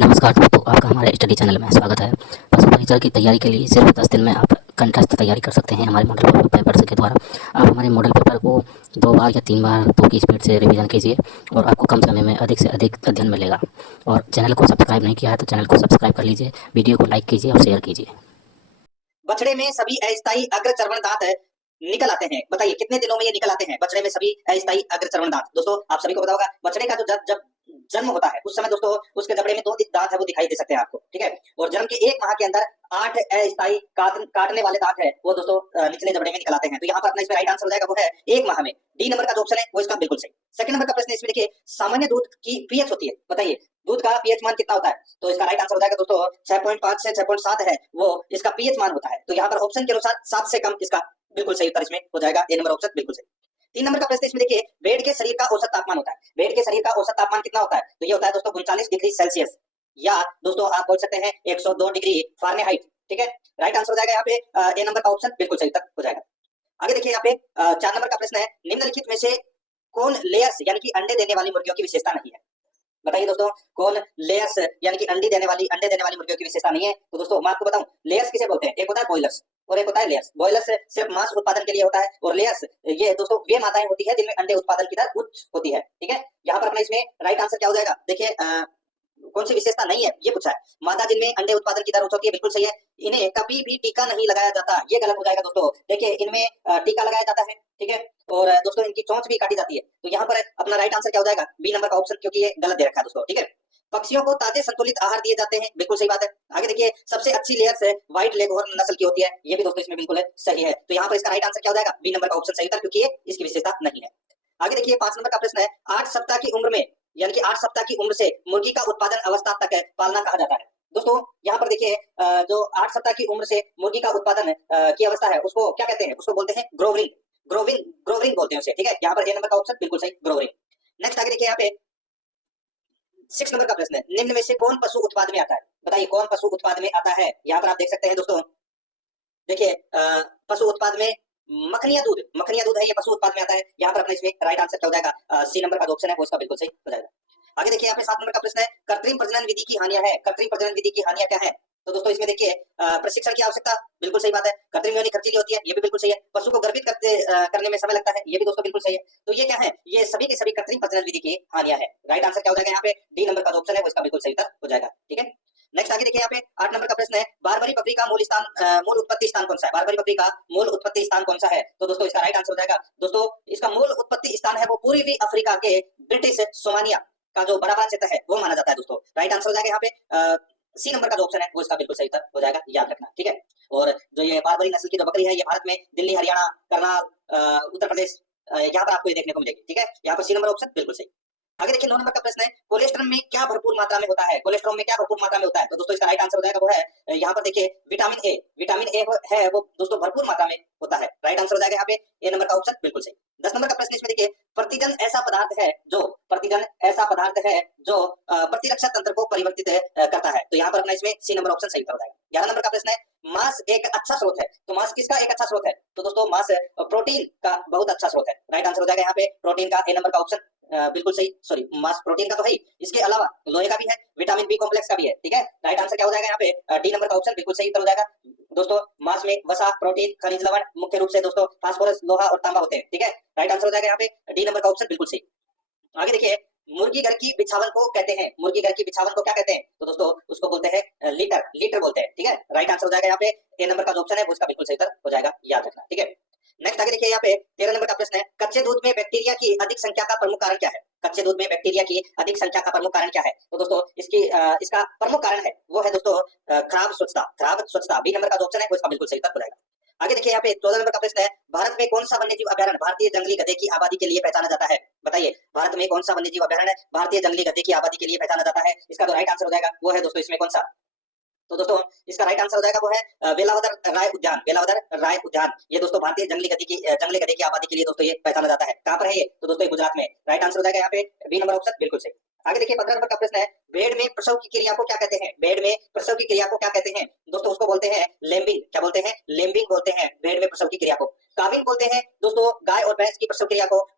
नमस्कार दोस्तों, आपका हमारे स्टडी चैनल में स्वागत है। पशु परीक्षा की तैयारी के लिए सिर्फ 10 दिन में आप कंठस्थ तैयारी कर सकते हैं हमारे मॉडल पेपर के द्वारा। आप हमारे मॉडल पेपर को 2 बार या 3 बार 2 की स्पीड से रिवीजन कीजिए और आपको कम समय में अधिक से अधिक अध्ययन मिलेगा। और चैनल को सब्सक्राइब नहीं किया है तो चैनल को सब्सक्राइब कर लीजिए, वीडियो को लाइक कीजिए और शेयर कीजिए। बछड़े में सभी अस्थायी अग्रचर्वण दांत निकल आते हैं। बताइए कितने दिनों में ये निकल आते हैं? बछड़े में सभी अस्थायी अग्रचर्वण दांत। दोस्तों आप सभी को पता होगा, बछड़े का जो जब जन्म होता है उस समय दोस्तों उसके जबड़े में 2 दांत है, वो दिखाई दे सकते हैं आपको, ठीक है। और जन्म के 1 माह के अंदर 8 अस्थायी काटने वाले दांत है वो दोस्तों निचले जबड़े में निकल आते हैं। तो यहाँ पर अपना इसमें राइट आंसर हो जाएगा वो है 1 माह में। डी नंबर का जो ऑप्शन है वो इसका बिल्कुल सही। सेकंड नंबर का प्रश्न इसमें देखिए, सामान्य दूध की पीएच होती है। बताइए दूध का पीएच मान कितना होता है? तो इसका राइट आंसर हो जाएगा दोस्तों 6.5 से 6.7 है वो इसका पीएच मान होता है। तो यहाँ पर ऑप्शन के अनुसार 7 से कम इसका बिल्कुल सही उत्तर इसमें हो जाएगा। ए नंबर ऑप्शन बिल्कुल सही। 3 नंबर का प्रश्न इसमें देखिए, भेड़ के शरीर का औसत तापमान होता है। भेड़ के शरीर का औसत तापमान कितना होता है? तो ये होता है दोस्तों 39 डिग्री सेल्सियस, या दोस्तों आप बोल सकते हैं 102 डिग्री फारेनहाइट, ठीक है। राइट आंसर हो जाएगा यहाँ पे ए नंबर का ऑप्शन बिल्कुल सही उत्तर हो जाएगा। आगे देखिए यहाँ पे 4 नंबर का प्रश्न है, निम्नलिखित में से कौन लेयर्स यानी कि अंडे देने वाली मुर्गियों की विशेषता नहीं है? बताइए दोस्तों कौन लेयर्स यानी कि अंडे देने वाली मुर्गियों की विशेषता नहीं है? तो दोस्तों मैं आपको बताऊं, लेयर्स किसे बोलते हैं? एक होता है बॉयलर्स और एक होता है लेयर्स। बॉयलर्स सिर्फ मांस उत्पादन के लिए होता है और लेयर्स ये दोस्तों वे मादाएं होती है जिनमें अंडे उत्पादन की दर उच्च होती है, ठीक है। यहाँ पर अपना इसमें राइट आंसर क्या हो जाएगा? देखिए कौन सी विशेषता नहीं है ये पूछा है। मादा जिनमें अंडे उत्पादन की दर उच्च होती है, बिल्कुल सही है। इन्हें कभी भी टीका नहीं लगाया जाता, ये गलत हो जाएगा दोस्तों। देखिए इनमें टीका लगाया जाता है, ठीक है। और दोस्तों इनकी चोंच भी काटी जाती है। तो यहाँ पर अपना राइट आंसर क्या हो जाएगा? बी नंबर का ऑप्शन, क्योंकि ये गलत दे रखा है दोस्तों, ठीक है। पक्षियों को ताजे संतुलित आहार दिए जाते हैं, बिल्कुल सही बात है। आगे देखिए, सबसे अच्छी लेयर्स है व्हाइट लेगहॉर्न नस्ल की होती है, ये भी दोस्तों इसमें बिल्कुल है सही है। तो यहाँ पर इसका राइट आंसर क्या हो जाएगा? बी नंबर का ऑप्शन सही था, क्योंकि ये इसकी विशेषता नहीं है। आगे देखिए 5 नंबर का प्रश्न है, 8 सप्ताह की उम्र में यानी कि 8 सप्ताह की उम्र से मुर्गी का उत्पादन अवस्था तक पालना कहा जाता है। दोस्तों यहाँ पर देखिए जो 8 सप्ताह की उम्र से मुर्गी का उत्पादन की अवस्था है उसको क्या कहते हैं? उसको बोलते हैं ग्रोवरिंग। ग्रोवरिंग बोलते हैं उसे, ठीक है। यहाँ पर ए नंबर का ऑप्शन बिल्कुल सही, ग्रोवरिंग। नेक्स्ट आगे देखिए यहाँ पे 6 नंबर का प्रश्न है, निम्न में से कौन पशु उत्पाद में आता है? बताइए कौन पशु उत्पाद में आता है? यहाँ पर आप देख सकते हैं दोस्तों, देखिए पशु उत्पाद में मखनिया दूध है, ये पशु उत्पाद में आता है। यहाँ पर अपने इसमें राइट आंसर क्या हो जाएगा? सी नंबर का जो ऑप्शन है वो इसका बिल्कुल सही हो जाएगा। आगे देखिए यहाँ पे 7 नंबर का प्रश्न है, कृत्रिम प्रजनन विधि की हानियां है। कृत्रिम प्रजनन विधि की हानियां क्या है? तो दोस्तों इसमें देखिए प्रशिक्षण की आवश्यकता, बिल्कुल सही बात है। कृत्रिम योनि खर्चीली होती है, ये भी बिल्कुल सही है। पशु को गर्भित करने में समय लगता है, ये भी दोस्तों बिल्कुल सही है। तो ये क्या है? ये सभी के सभी कृत्रिम प्रजनन विधि की हानियां है। राइट आंसर क्या हो जाएगा यहाँ पे? डी नंबर का जो ऑप्शन है वो इसका बिल्कुल सही उत्तर हो जाएगा, ठीक है। नेक्स्ट आगे देखिए यहाँ पे 8 नंबर का प्रश्न है, बारबरी बकरी का मूल उत्पत्ति स्थान कौन सा है? बारबरी बकरी का मूल उत्पत्ति स्थान कौन सा है? तो दोस्तों इसका राइट आंसर हो जाएगा, दोस्तों इसका मूल उत्पत्ति स्थान है वो पूर्वी अफ्रीका के ब्रिटिश सोमानिया का जो बड़ा क्षेत्र है वो माना जाता है दोस्तों। राइट आंसर हो जाएगा यहाँ पे सी नंबर का जो ऑप्शन है वो इसका बिल्कुल सही उत्तर हो जाएगा, याद रखना, ठीक है। और जो ये बारबरी नस्ल की जो बकरी है ये भारत में दिल्ली, हरियाणा, करनाल, उत्तर प्रदेश यहाँ पर आपको ये देखने को मिलेगी, ठीक है। यहाँ पर सी नंबर ऑप्शन बिल्कुल सही। आगे देखिए 9 नंबर का प्रश्न है, कोलेस्ट्रॉल में क्या भरपूर मात्रा में होता है? कोलेस्ट्रॉल में क्या भरपूर मात्रा में होता है? तो दोस्तों इसका राइट आंसर हो जाएगा वो है यहाँ पर देखिए विटामिन ए। विटामिन ए है वो दोस्तों भरपूर मात्रा में होता है। राइट आंसर हो जाएगा यहाँ पे ए नंबर का ऑप्शन बिल्कुल सही। 10 नंबर का प्रश्न इसमें देखिए, प्रतिजन ऐसा पदार्थ है जो प्रतिरक्षा तंत्र को परिवर्तित करता है। तो यहाँ पर अपना इसमें सी नंबर ऑप्शन सही हो जाएगा। 11 नंबर का प्रश्न है, मांस एक अच्छा स्रोत है। तो मांस किसका एक अच्छा स्रोत है? तो दोस्तों मांस प्रोटीन का बहुत अच्छा स्रोत है। राइट आंसर हो जाएगा यहाँ पे प्रोटीन का ए नंबर का ऑप्शन बिल्कुल सही। सॉरी, मांस प्रोटीन का तो है ही, इसके अलावा लोहे का भी है, विटामिन बी कॉम्प्लेक्स का भी है, ठीक है। राइट आंसर क्या हो जाएगा यहाँ पे? डी नंबर का ऑप्शन बिल्कुल सही उत्तर हो जाएगा। दोस्तों मांस में वसा, प्रोटीन, खनिज लवण, मुख्य रूप से दोस्तों फास्फोरस, लोहा और तांबा होते हैं, ठीक है। राइट आंसर हो जाएगा यहाँ पे डी नंबर का ऑप्शन बिल्कुल सही। आगे देखिए, मुर्गी घर की बिछावन को कहते हैं, मुर्गी घर की बिछावन को क्या कहते हैं? तो दोस्तों उसको बोलते हैं लीटर बोलते हैं, ठीक है। राइट आंसर हो जाएगा यहाँ पे ए नंबर का जो ऑप्शन है वो इसका बिल्कुल सही उत्तर हो जाएगा, याद रखना, ठीक है। नेक्स्ट आगे देखिए यहाँ पे 13 नंबर का प्रश्न है, कच्चे दूध में बैक्टीरिया की अधिक संख्या का प्रमुख कारण क्या है? कच्चे दूध में बैक्टीरिया की अधिक संख्या का प्रमुख कारण क्या है? तो दोस्तों इसका प्रमुख कारण है वो है दोस्तों खराब स्वच्छता। बी नंबर का जो ऑप्शन है वो इसका बिल्कुल सही उत्तर हो जाएगा। आगे देखिए यहाँ पे 14 नंबर का प्रश्न है, भारत में कौन सा वन्यजीव अभयारण्य भारतीय जंगली गधे की आबादी के लिए पहचाना जाता है? बताइए भारत में कौन सा वन्यजीव अभयारण्य भारतीय जंगली गधे की आबादी के लिए पहचाना जाता है? इसका जो राइट आंसर हो जाएगा वो है दोस्तों इसमें कौन सा? तो दोस्तों इसका राइट आंसर हो जाएगा वो है वेलावदर राय उद्यान। ये दोस्तों भारतीय जंगली गधे की आबादी के लिए दोस्तों ये पहचाना जाता है। कहां पर है ये? तो दोस्तों ये गुजरात में। राइट आंसर हो जाएगा यहाँ पे बी नंबर ऑप्शन बिल्कुल सही। आगे देखिए 15 नंबर का प्रश्न है, भेड़ में प्रसव की क्रिया को क्या कहते हैं? भेड़ में प्रसव की क्रिया को क्या कहते हैं? दोस्तों उसको बोलते हैं लेम्बिंग। क्या बोलते हैं? लेम्बिंग बोलते हैं भेड़ में प्रसव की क्रिया को। काविंग बोलते हैं दोस्तों गाय और भैंस की प्रसव क्रिया को,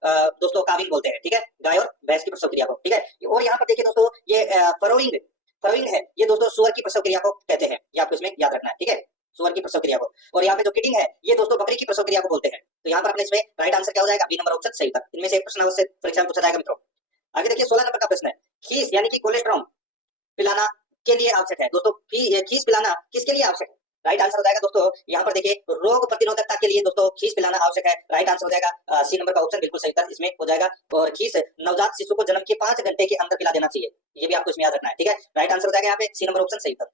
दोस्तों काविंग बोलते हैं, ठीक है। गाय और भैंस की प्रसव क्रिया को, ठीक है। और यहाँ पर देखिए दोस्तों ये फरोइंग फरोइंग है, ये दोस्तों सुअर की प्रसव क्रिया को कहते हैं, ये आपको इसमें याद रखना है, ठीक है, सुअर की प्रसव क्रिया को। और यहाँ पे जो किडिंग है, ये दोस्तों बकरी की प्रसव क्रिया को बोलते हैं। तो यहाँ पर अपने इसमें राइट आंसर क्या हो जाएगा? बी नंबर ऑप्शन सही उत्तर। इनमें से एक प्रश्न अवश्य परीक्षा में पूछा जाएगा मित्रों। आगे देखिए 16 नंबर का प्रश्न है, खीस यानी कि कोलेस्ट्रॉल पिलाना के लिए आवश्यक है। दोस्तों खीस पिलाना किसके लिए आवश्यक है? राइट आंसर हो जाएगा दोस्तों यहाँ पर देखिए रोग प्रतिरोधकता के लिए दोस्तों खीस पिलाना आवश्यक है। राइट आंसर हो जाएगा सी नंबर का ऑप्शन बिल्कुल सही उत्तर इसमें हो जाएगा। और खीस नवजात शिशु को जन्म के 5 घंटे के अंदर पिला देना चाहिए, ये भी आपको इसमें याद रखना है, ठीक है। राइट आंसर हो जाएगा यहाँ पे सी नंबर ऑप्शन सही उत्तर।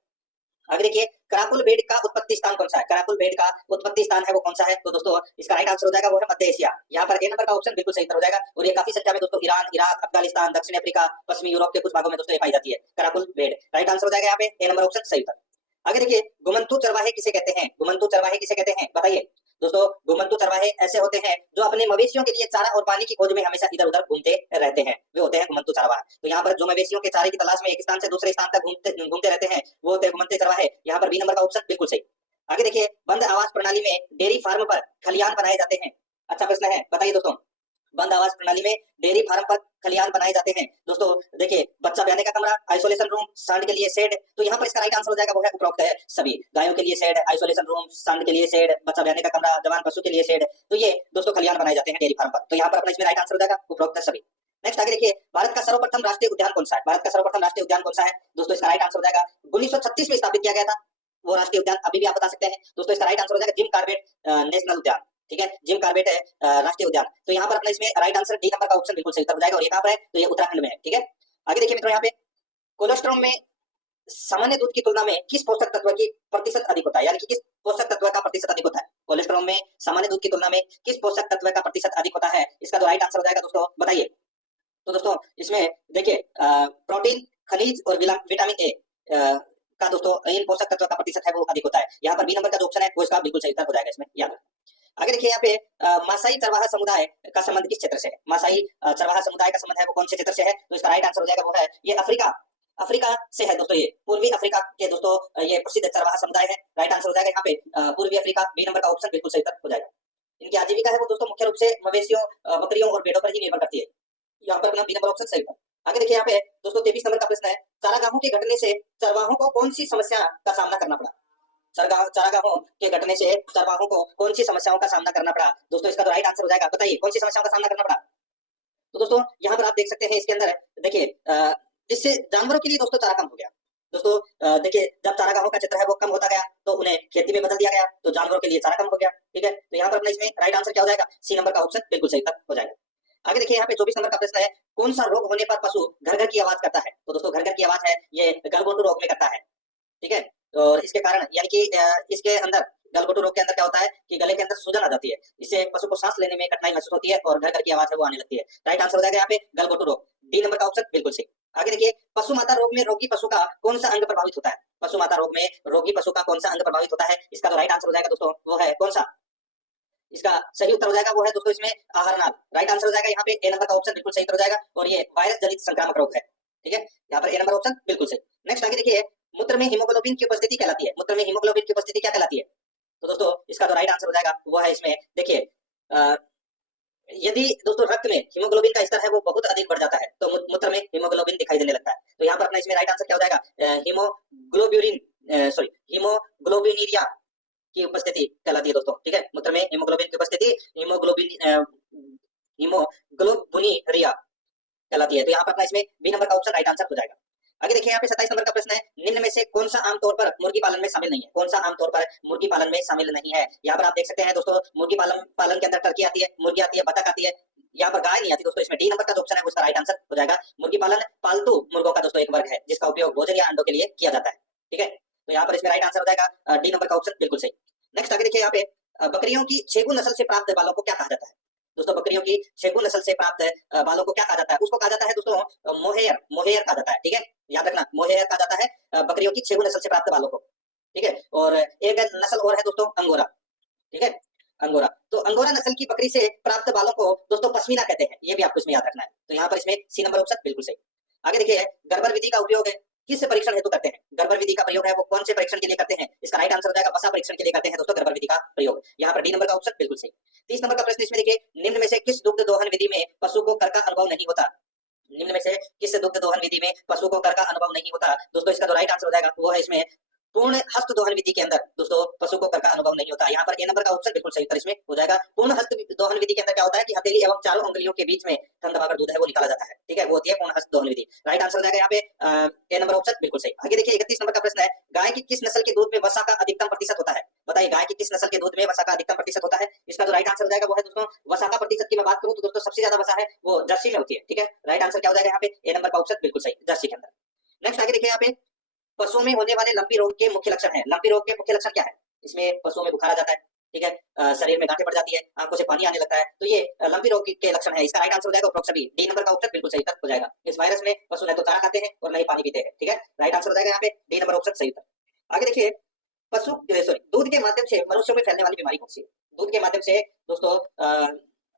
आगे देखिए कराकुल भेड़ का उत्पत्ति स्थान कौन सा है? कराकुल भेड़ का उत्पत्ति स्थान है वो कौन सा है? तो दोस्तों इसका राइट आंसर हो जाएगा वो है मध्य एशिया। यहाँ पर ए नंबर का ऑप्शन बिल्कुल सही उत्तर हो जाएगा। और ये काफी संख्या में दोस्तों ईरान, इराक, अफगानिस्तान, दक्षिण अफ्रीका, पश्चिमी यूरोप के कुछ भागों में दोस्तों ये पाई जाती है कराकुल भेड़। राइट आंसर हो जाएगा यहाँ पे ए नंबर ऑप्शन सही उत्तर। आगे देखिए घुमंतु चरवाहे किसे कहते हैं? घुमंतु चरवाहे किसे कहते हैं बताइए दोस्तों। घुमंतु चरवाहे ऐसे होते हैं जो अपने मवेशियों के लिए चारा और पानी की खोज में हमेशा इधर उधर घूमते रहते हैं, वे होते हैं घुमंतु चरवाहे। तो यहाँ पर जो मवेशियों के चारे की तलाश में एक स्थान से दूसरे स्थान तक घूमते रहते हैं वो होते हैं घुमंतु चरवाहे। यहाँ पर बी नंबर का ऑप्शन बिल्कुल सही। आगे देखिए बंद आवास प्रणाली में डेयरी फार्म पर खलियान बनाए जाते हैं। अच्छा प्रश्न है, बताइए दोस्तों बंद आवास प्रणाली में डेयरी फार्म पर खलियान बनाए जाते हैं। दोस्तों देखिए बच्चा ब्याने का कमरा, आइसोलेशन रूम, सांड के लिए शेड। तो यहाँ पर इसका राइट आंसर हो जाएगा वो है उपरोक्त है सभी। गायों के लिए शेड, आइसोलेशन रूम, सांड के लिए शेड, बच्चा ब्याने का कमरा, जवान पशु के लिए शेड, तो ये दोस्तों खलियान बनाए जाते हैं डेयरी फार्म पर। तो यहाँ पर अपना इसमें राइट आंसर हो जाएगा उपरोक्त है सभी। नेक्स्ट आगे देखिए भारत का सर्वप्रथम राष्ट्रीय उद्यान कौन सा है? भारत का सर्वप्रथम राष्ट्रीय उद्यान कौन सा है? दोस्तों इसका राइट आंसर हो जाएगा 1936 में स्थापित किया गया था वो राष्ट्रीय उद्यान, अभी भी आप बता सकते हैं दोस्तों। इसका राइट आंसर हो जाएगा जिम कॉर्बेट नेशनल उद्यान, ठीक है, जिम कॉर्बेट है राष्ट्रीय उद्यान। तो यहाँ पर अपना इसमें राइट आंसर डी नंबर का ऑप्शन बिल्कुल सही उत्तर हो जाएगा। और ये कहाँ पर है? तो ये उत्तराखंड में है, ठीक है। आगे देखिए मित्रों यहाँ पे कोलेस्ट्रॉल में सामान्य दूध की तुलना में किस पोषक तत्व की प्रतिशत अधिक होता है? यानी कि किस पोषक तत्व का प्रतिशत अधिक होता है? कोलेस्ट्रॉल में सामान्य दूध की तुलना में किस पोषक तत्व का प्रतिशत अधिक होता है? इसका जो राइट आंसर हो जाएगा दोस्तों बताइए। तो दोस्तों इसमें देखिए प्रोटीन, खनिज और विटामिन ए का दोस्तों इन पोषक तत्व का प्रतिशत है वो अधिक होता है। यहाँ पर बी नंबर का जो ऑप्शन है वो इसका बिल्कुल सही उत्तर हो जाएगा इसमें, याद रखना। आगे देखिए यहाँ पे मासाई चरवाहा समुदाय का संबंध किस क्षेत्र से है? मासाई चरवाहा समुदाय का संबंध है वो कौन से क्षेत्र से है? तो इसका राइट आंसर हो जाएगा वो है ये अफ्रीका से है दोस्तों। ये पूर्वी अफ्रीका के दोस्तों ये प्रसिद्ध चरवाहा समुदाय है। राइट आंसर हो जाएगा यहाँ पे पूर्वी अफ्रीका, बी नंबर का ऑप्शन बिल्कुल सही उत्तर हो जाएगा। इनकी आजीविका है वो दोस्तों मुख्य रूप से मवेशियों, बकरियों और भेड़ों पर ही निर्भर करती है। यहाँ पर अपना बी नंबर ऑप्शन सही उत्तर। आगे देखिए यहाँ पे दोस्तों 23 नंबर का प्रश्न है, चारागाहों के घटने से चरवाहों को कौन सी समस्या का सामना करना पड़ा? चारागाहों के घटने से चरवाहों को कौन सी समस्याओं का सामना करना पड़ा? दोस्तों इसका तो राइट आंसर हो जाएगा, बताइए कौन सी समस्याओं का सामना करना पड़ा? तो दोस्तों यहाँ पर आप देख सकते हैं इसके अंदर देखिए इससे जानवरों के लिए दोस्तों चारा कम हो गया। दोस्तों देखिए जब चारागाहों का क्षेत्र है वो कम होता गया तो उन्हें खेती में बदल दिया गया, तो जानवरों के लिए चारा कम हो गया, ठीक है। तो यहाँ पर अपने इसमें राइट आंसर क्या हो जाएगा? सी नंबर का ऑप्शन बिल्कुल सही हो जाएगा। आगे देखिए यहाँ पे 24 नंबर का प्रश्न है, कौन सा रोग होने पर पशु घर घर की आवाज करता है? तो दोस्तों घर घर की आवाज है ये गलघोटू रोग में करता है, ठीक है। और इसके कारण यानी कि इसके अंदर गलघोटू रोग के अंदर क्या होता है कि गले के अंदर सूजन आ जाती है, इससे पशु को सांस लेने में कठिनाई महसूस होती है और घर घर की आवाज है वो आने लगती है। राइट आंसर हो जाएगा यहाँ पे गलघोटू रोग, डी नंबर का ऑप्शन बिल्कुल सही। आगे देखिए पशु माता रोग में रोगी पशु का कौन सा अंग प्रभावित होता है? पशु माता रोग में रोगी पशु का कौन सा अंग प्रभावित होता है? इसका जो राइट आंसर हो जाएगा दोस्तों वो है कौन सा? इसका सही उत्तर हो जाएगा वो है दोस्तों इसमें आहार नाल। राइट आंसर हो जाएगा यहाँ पे ए नंबर का ऑप्शन बिल्कुल सही उत्तर हो जाएगा। और ये वायरस जनित संक्रामक रोग है, ठीक है, यहाँ पर ए नंबर ऑप्शन बिल्कुल सही। नेक्स्ट आगे देखिए मूत्र में हीमोग्लोबिन की उपस्थिति कहलाती है। मूत्र में हीमोग्लोबिन की उपस्थिति क्या कहलाती है? तो दोस्तों इसका जो राइट आंसर हो जाएगा वो है इसमें देखिए यदि दोस्तों रक्त में हीमोग्लोबिन का स्तर है वो बहुत अधिक बढ़ जाता है तो मूत्र में हीमोग्लोबिन दिखाई देने लगता है। तो यहाँ पर अपना इसमें राइट आंसर क्या हो जाएगा? हीमोग्लोबिनुरिया की उपस्थिति कहलाती है दोस्तों, ठीक है। मूत्र में हीमोग्लोबिन की उपस्थिति हीमोग्लोबिनुरिया कहलाती है। तो यहाँ पर अपना इसमें बी नंबर का ऑप्शन राइट आंसर हो जाएगा। आगे देखिए यहाँ पे 27 नंबर का प्रश्न है, निम्न में से कौन सा आमतौर पर मुर्गी पालन में शामिल नहीं है? कौन सा आमतौर पर मुर्गी पालन में शामिल नहीं है? यहाँ पर आप देख सकते हैं दोस्तों मुर्गी पालन के अंदर टर्की आती है, मुर्गी आती है, बतख आती है, यहाँ पर गाय नहीं आती दोस्तों। इसमें डी नंबर का जो ऑप्शन है उसका राइट आंसर हो जाएगा। मुर्गी पालन पालतू मुर्गों का दोस्तों एक वर्ग है जिसका उपयोग भोजन या अंडों के लिए किया जाता है, ठीक है। तो यहाँ पर इसमें राइट आंसर हो जाएगा डी नंबर का ऑप्शन बिल्कुल सही। नेक्स्ट आगे देखिए यहाँ पे बकरियों की छेगू नस्ल से प्राप्त बालों को क्या कहा जाता है? दोस्तों बकरियों की छेगू नस्ल से प्राप्त बालों को क्या कहा जाता है? उसको कहा जाता है दोस्तों मोहेयर कहा जाता है, ठीक है, याद रखना मोहेयर कहा जाता है बकरियों की छेगू नस्ल से प्राप्त बालों को, ठीक है। और एक नस्ल और है दोस्तों अंगोरा, ठीक है, अंगोरा। तो अंगोरा नस्ल की बकरी से प्राप्त बालों को दोस्तों पश्मीना कहते हैं, ये भी आपको इसमें याद रखना है। तो यहाँ पर इसमें सी नंबर ऑप्शन बिल्कुल सही। आगे देखिए गर्भर विधि का उपयोग किस परीक्षण हेतु करते हैं? गर्भर विधि का प्रयोग है वो कौन से परीक्षण के लिए करते हैं? इसका राइट आंसर हो जाएगा वसा परीक्षण के लिए करते हैं दोस्तों गर्भर विधि का प्रयोग। यहाँ पर डी नंबर का ऑप्शन बिल्कुल सही। 30 नंबर का प्रश्न इसमें देखिए निम्न में से किस दुग्ध दोहन विधि में पशु को कर का अनुभव नहीं होता? निम्न में से किस दुग्ध दोहन विधि में पशु को कर का अनुभव नहीं होता? दोस्तों इसका जो राइट आंसर हो जाएगा वो है इसमें पूर्ण हस्त दोहन विधि के अंदर दोस्तों पशु को कर का अनुभव नहीं होता। यहाँ पर ए नंबर का ऑप्शन बिल्कुल सही उत्तर इसमें हो जाएगा। पूर्ण हस्त दोहन विधि के अंदर क्या होता है कि हथेली एवं चारों उंगलियों के बीच में थन दबाकर दूध है वो निकाला जाता है, ठीक है, वो होती है पूर्ण हस्त दोहन विधि। राइट आंसर हो जाएगा यहाँ पे ए नंबर ऑप्शन बिल्कुल सही। आगे देखिए 31 नंबर का प्रश्न है, गाय की किस नस्ल के दूध में वसा का अधिकतम प्रतिशत होता है? बताइए गाय की किस नस्ल के दूध में वसा का अधिकतम प्रतिशत होता है? इसका जो राइट आंसर हो जाएगा वो है दोस्तों वसा का प्रतिशत की मैं बात करूं तो दोस्तों सबसे ज्यादा वसा है वो जर्सी में होती है, ठीक है। राइट आंसर क्या हो जाएगा यहाँ पे ए नंबर का ऑप्शन बिल्कुल सही, जर्सी के अंदर। नेक्स्ट आगे देखिए यहाँ पे पशुओं में होने वाले लंपी रोग के मुख्य लक्षण है। लंपी रोग के मुख्य लक्षण क्या है? इसमें पशुओं में बुखार आ जाता है, ठीक है, शरीर में गांठें पड़ जाती है, आंखों से पानी आने लगता है, तो ये लंपी रोग के लक्षण है। इसका राइट आंसर हो जाएगा उपरोक्त सभी। डी नंबर का ऑप्शन बिल्कुल सही उत्तर हो जाएगा। इस वायरस में पशु न तो चारा खाते हैं और न ही पानी पीते हैं, ठीक है। राइट आंसर हो जाएगा यहाँ पे डी नंबर ऑप्शन सही उत्तर। आगे देखिए पशु सॉरी दूध के माध्यम से मनुष्यों में फैलने वाली बीमारी कौन सी है? दूध के माध्यम से दोस्तों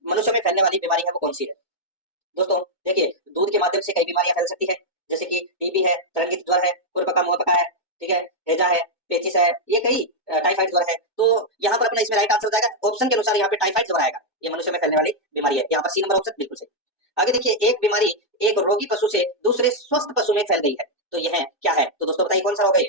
मनुष्यों में फैलने वाली बीमारी है वो कौन सी है? दोस्तों देखिए दूध के माध्यम से कई बीमारियां फैल सकती है, जैसे कि टीबी है, तरंगित ज्वर है, खुरपका मुंहपका है, ठीक है, हैजा है, पेचिस है, ये कई टाइफाइड ज्वर है। तो यहाँ पर अपना इसमें राइट आंसर हो जाएगा ऑप्शन के अनुसार यहाँ पे टाइफाइड ज्वर आएगा, ये मनुष्य में फैलने वाली बीमारी है। यहाँ पर सी नंबर ऑप्शन बिल्कुल सही। आगे देखिए एक बीमारी एक रोगी पशु से दूसरे स्वस्थ पशु में फैल गई है, तो यह क्या है? तो दोस्तों बताइए कौन सा रोग है?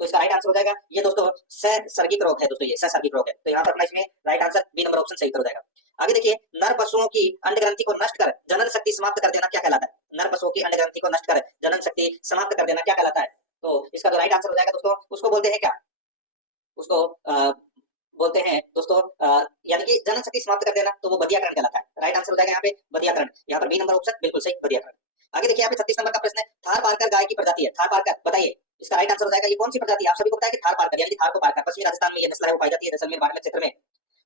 तो इसका राइट आंसर हो जाएगा ये दोस्तों सैसर्गिक रोग है दोस्तों, ये सैसर्गिक रोग है। तो यहाँ पर अपना इसमें right answer B number option सही हो जाएगा। आगे देखिए नर पशुओं की अंड ग्रंथि को नष्ट कर जनन शक्ति समाप्त कर देना क्या कहलाता है? नर पशुओं की अंड ग्रंथि को नष्ट कर जनन शक्ति समाप्त कर देना क्या कहलाता है? तो इसका जो राइट आंसर हो जाएगा दोस्तों उसको बोलते हैं क्या? उसको बोलते हैं दोस्तों यानी कि जनन शक्ति समाप्त कर देना, तो वो बधियाकरण कहलाता है। राइट आंसर हो जाएगा यहाँ पे बधियाकरण। यहाँ पर बी नंबर ऑप्शन बिल्कुल सही बधियाकरण। आगे देखिए यहाँ पे 36 नंबर का प्रश्न है, थार पारकर गाय की प्रजाति है। थार पारकर बताइए इसका राइट आंसर हो जाएगा ये कौन सी प्रजाति है? आप सभी को पता है कि थार पारकर यानी कि थार को पारकर पश्चिमी राजस्थान में ये नस्ल है वो पाई जाती है जैसलमेर बाड़मेर क्षेत्र में,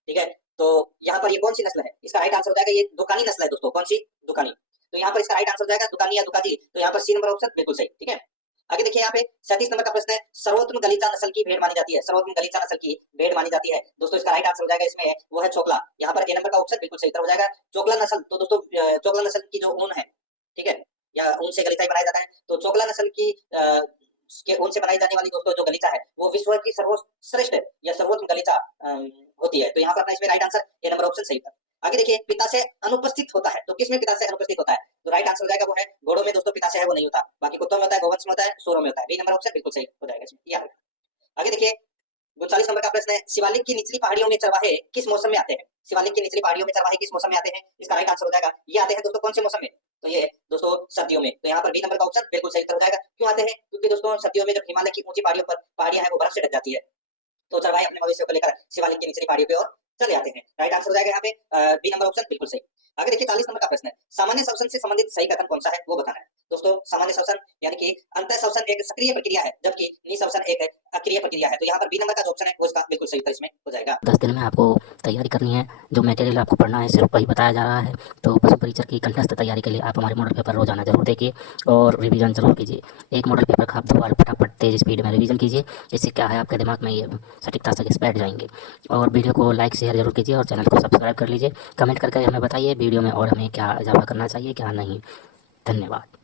ठीक है। तो यहाँ पर ये कौन सी नस्ल है? इसका राइट आंसर हो जाएगा ये दुकानी नस्ल है दोस्तों। कौन सी? दुकानी। तो यहाँ पर इसका राइट आंसर हो जाएगा दुकानी या दुकाती। तो यहाँ पर सी नंबर ऑप्शन बिल्कुल सही, ठीक है। आगे देखिए यहाँ पे 37 नंबर का प्रश्न है, सर्वोत्तम गलीचा नस्ल की भेड़ मानी जाती है। सर्वोत्तम गलीचा नस्ल की भेड़ मानी जाती है दोस्तों, इसका राइट आंसर हो जाएगा इसमें वो है चोकला। यहाँ पर ए नंबर का ऑप्शन बिल्कुल सही उत्तर हो जाएगा चोकला नस्ल। तो दोस्तों चोकला नस्ल की जो ऊन है, ठीक है, या ऊन से गलीचा बनाया जाता है, तो चोकला नस्ल की के ऊन से बनाई जाने वाली दोस्तों जो गलीचा है वो विश्व की सर्वश्रेष्ठ या सर्वोत्तम गलीचा होती है। तो यहाँ पर अपना इसमें right answer A number option सही था। आगे देखिए पिता से अनुपस्थित होता है, तो किसमें पिता से अनुपस्थित होता है? तो राइट आंसर हो जाएगा वो है घोड़ों में दोस्तों पिता से है वो नहीं होता, बाकी कुत्तों में होता है, गोवंश में होता है, सूरों में होता है। बी नंबर ऑप्शन बिल्कुल सही हो जाएगा इसमें, ये आगे देखिए 40 नंबर का प्रश्न है, शिवालिक की निचली पहाड़ियों में चरवाहे किस मौसम में आते हैं? शिवालिक की निचली पहाड़ियों में चरवाहे किस मौसम में आते हैं? इसका राइट आंसर हो जाएगा ये आते हैं दोस्तों कौन से मौसम में? तो ये दोस्तों सर्दियों में। तो यहाँ पर बी नंबर का ऑप्शन बिल्कुल सही उत्तर हो जाएगा। क्यों आते हैं? क्योंकि दोस्तों सर्दियों में जब हिमालय की ऊंची पहाड़ियों पर पहाड़ियां हैं वो बर्फ से ढक जाती है, तो चरवाहे अपने मवेशियों को लेकर शिवालिक की निचली पहाड़ियों की ओर चले आते हैं। राइट आंसर हो जाएगा यहाँ पे बी नंबर ऑप्शन बिल्कुल सही। आगे देखिए 40 नंबर का प्रश्न है, सामान्य श्वसन से संबंधित सही कथन कौन सा है वो बताना है। दोस्तों सामान्य श्वसन यानी कि अंतः श्वसन एक सक्रिय प्रक्रिया है जबकि निःश्वसन एक अक्रिय प्रक्रिया है। तो यहाँ पर बी नंबर का जो ऑप्शन है वो इसका बिल्कुल सही उत्तर इसमें हो जाएगा। 10 दिन में आपको तैयारी करनी है, जो मटेरियल आपको पढ़ना है सिर्फ वही बताया जा रहा है। तो पशु परीक्षक की कंठस्थ तैयारी के लिए आप हमारे मॉडल पेपर रोजाना जरूर देखिए और रिवीजन जरूर कीजिए। एक मॉडल पेपर का आप 2 बार फटाफट तेज स्पीड में रिवीजन कीजिए, इससे क्या है आपके दिमाग में ये सटीकता से बैठ जाएंगे। और वीडियो को लाइक शेयर जरूर कीजिए और चैनल को सब्सक्राइब कर लीजिए। कमेंट करके हमें बताइए वीडियो में और हमें क्या इजाफा करना चाहिए क्या नहीं। धन्यवाद।